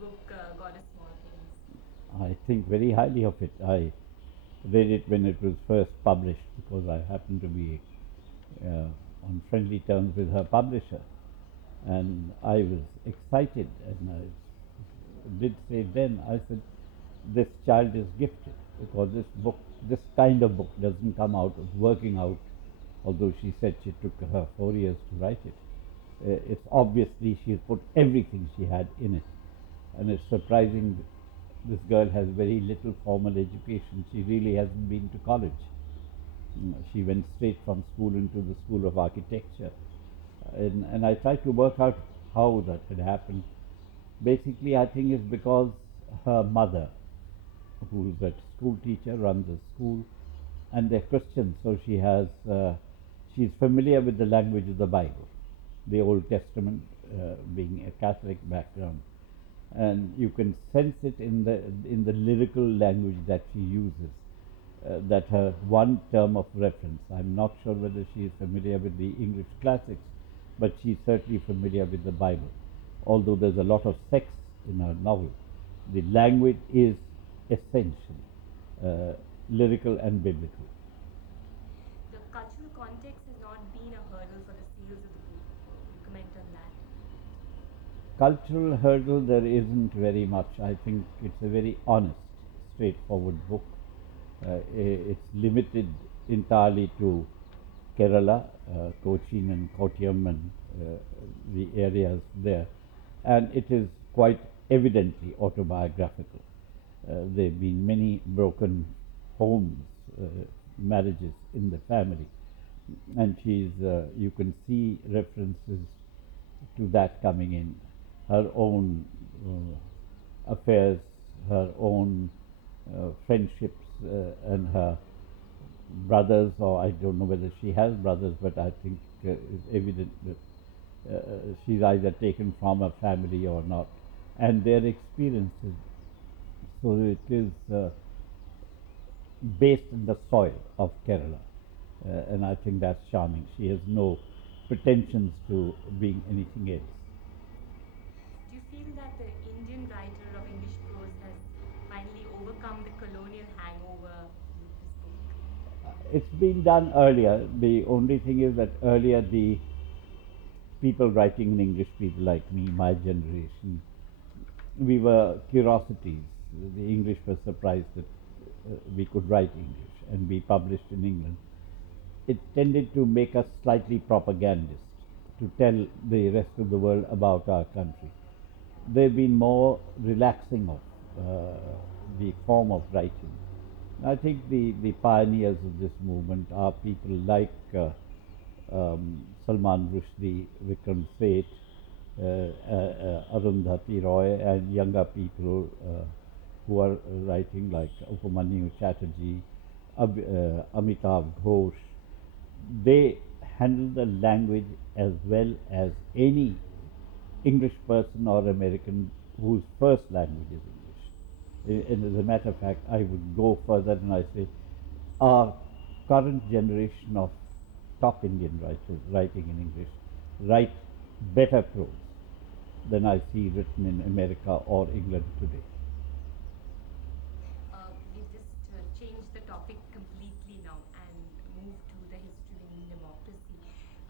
book God is Small Things? I think very highly of it. I read it when it was first published because I happened to be on friendly terms with her publisher, and I was excited, and I did say then, I said, this child is gifted because this kind of book doesn't come out of working out, although she said she took her 4 years to write it. It's obviously she put everything she had in it, and it's surprising this girl has very little formal education. She really hasn't been to college. She went straight from school into the School of Architecture. And I tried to work out how that had happened. Basically, I think it's because her mother, who's a school teacher, runs a school, and they're Christians, so she's familiar with the language of the Bible, the Old Testament, being a Catholic background, and you can sense it in the lyrical language that she uses. That her one term of reference. I'm not sure whether she is familiar with the English classics, but she's certainly familiar with the Bible. Although there's a lot of sex in her novel, the language is essential, lyrical and biblical. The cultural context has not been a hurdle for the sales of the book. Would you comment on that? Cultural hurdle, there isn't very much. I think it's a very honest, straightforward book. It's limited entirely to Kerala, Cochin and Kottayam and the areas there, and it is quite evidently autobiographical. There have been many broken homes, uh, marriages in the family, and you can see references to that coming in. Her own affairs, her own friendships, and her brothers, or I don't know whether she has brothers, but I think it's evident that she's either taken from a family or not, and their experiences. So it is based in the soil of Kerala, and I think that's charming. She has no pretensions to being anything else. Do you feel that the Indian writer of English prose has finally overcome the colonial hangover with this book? It's been done earlier. The only thing is that earlier the people writing in English, people like me, my generation, we were curiosities. The English were surprised that we could write English and be published in England. It tended to make us slightly propagandist, to tell the rest of the world about our country. They've been more relaxing of the form of writing. I think the pioneers of this movement are people like Salman Rushdie, Vikram Seth, Arundhati Roy, and younger people who are writing like Upamanyu Chatterjee, Amitav Ghosh. They handle the language as well as any English person or American whose first language is English. And as a matter of fact, I would go further and I say our current generation of top Indian writers writing in English write better prose than I see written in America or England today. We've just changed the topic completely now and moved to the history of Indian democracy.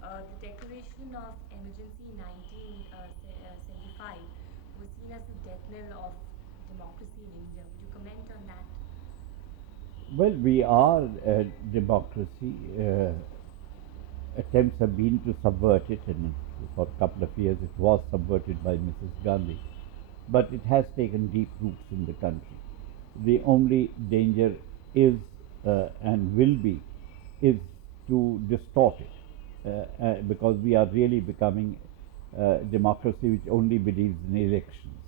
The Declaration of Emergency in 1975 was seen as the death knell of democracy in India. Would you comment on that? Well, we are a democracy. Attempts have been to subvert it, and for a couple of years it was subverted by Mrs. Gandhi. But it has taken deep roots in the country. The only danger is and will be is to distort it because we are really becoming a democracy which only believes in elections.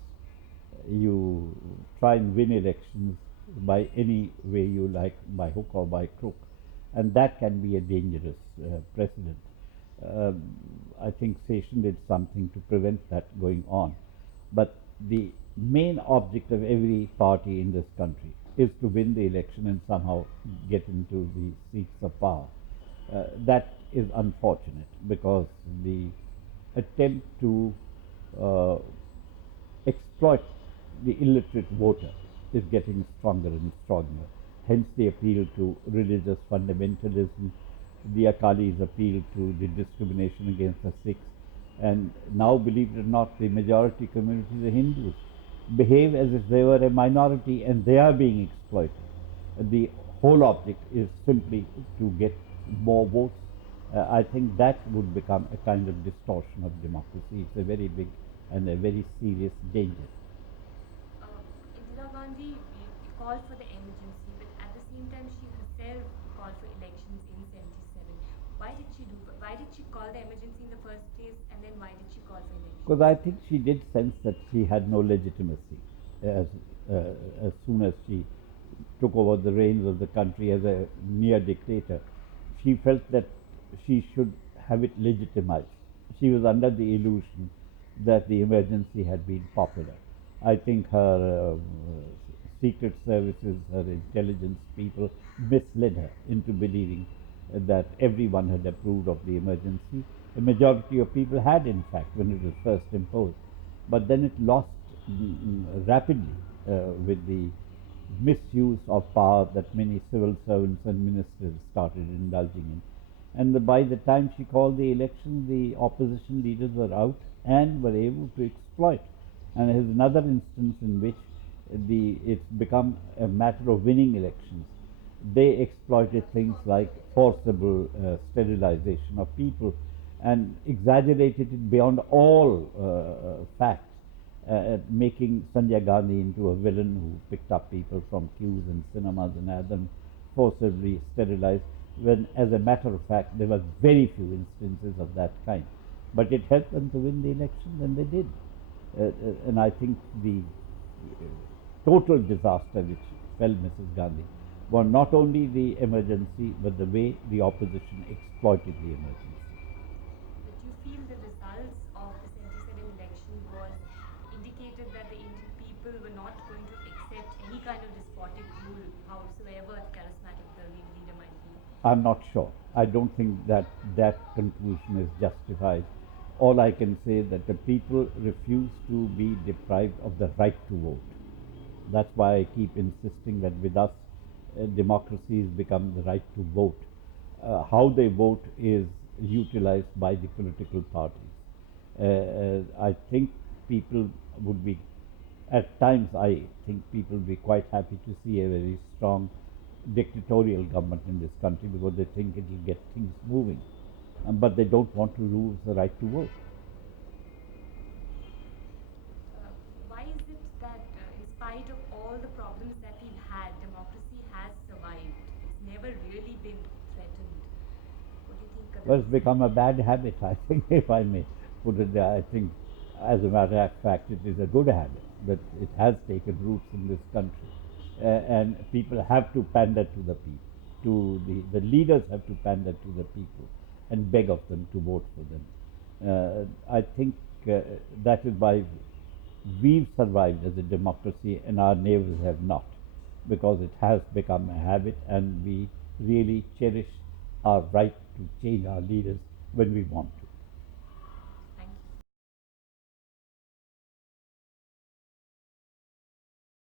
You try and win elections by any way you like, by hook or by crook, and that can be a dangerous precedent. Um, I think Session did something to prevent that going on. But the main object of every party in this country is to win the election and somehow get into the seats of power. That is unfortunate because the attempt to uh, exploit the illiterate voter is getting stronger and stronger. Hence the appeal to religious fundamentalism, the Akalis appeal to the discrimination against the Sikhs, and now, believe it or not, the majority community, the Hindus, behave as if they were a minority and they are being exploited. The whole object is simply to get more votes. I think that would become a kind of distortion of democracy. It's a very big and a very serious danger. Indira Gandhi called for the emergency, but at the same time, she herself called for elections in '77. Why did she do? Why did she call the emergency in the first place, and then why did she call for elections? Because I think she did sense that she had no legitimacy as, as soon as she took over the reins of the country as a near dictator. She felt that she should have it legitimized. She was under the illusion that the emergency had been popular. I think her secret services, her intelligence people misled her into believing that everyone had approved of the emergency. A majority of people had, in fact, when it was first imposed. But then it lost rapidly with the misuse of power that many civil servants and ministers started indulging in. And by the time she called the election, the opposition leaders were out and were able to exploit. And here's another instance in which it's become a matter of winning elections. They exploited things like forcible sterilization of people and exaggerated it beyond all facts, making Sanjay Gandhi into a villain who picked up people from queues and cinemas and had them forcibly sterilized, when as a matter of fact there were very few instances of that kind. But it helped them to win the election, and they did. And I think the total disaster which fell Mrs. Gandhi was not only the emergency, but the way the opposition exploited the emergency. But you feel the results of the '77 election was indicated that the Indian people were not going to accept any kind of despotic rule, howsoever charismatic the leader might be? I'm not sure. I don't think that that conclusion is justified. All I can say is that the people refuse to be deprived of the right to vote. That's why I keep insisting that with us, democracy has become the right to vote. How they vote is utilized by the political parties. I think people would be, at times, I think people would be quite happy to see a very strong dictatorial government in this country because they think it will get things moving. But they don't want to lose the right to vote. Why is it that, in spite of all the problems that we've had, democracy has survived? It's never really been threatened. What do you think? Well, it's become a bad habit, I think, if I may put it there. I think, as a matter of fact, it is a good habit, that it has taken roots in this country. And people have to pander to the people. The leaders have to pander to the people and beg of them to vote for them. I think that is why we've survived as a democracy and our neighbors have not, because it has become a habit and we really cherish our right to change our leaders when we want to.